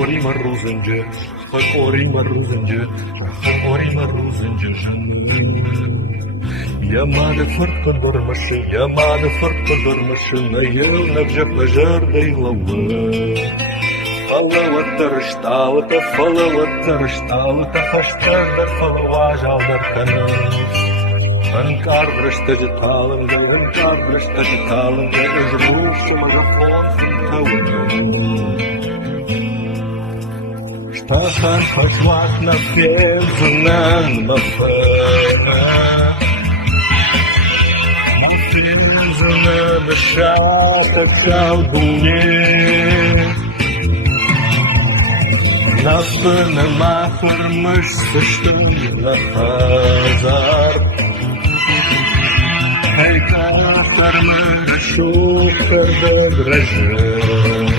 Orima Ruzenge, Orima Ruzenge, Orima Ruzenge. Yamada farka dormasın, yamada farka dormasın, ayıl nabjak bajar deylawa. Фалаваттар шталыта, хаштандар фалаважалдар канал. Анкар брыштаджы талымда, özruf шумагафон кауна. Штахан фашват на фельзунан мафана. Мафельзунан бешата каудуне. Nasıl mahırmış sıçtığıyla pazar. Hey kafirmiş şu kırdı grajı.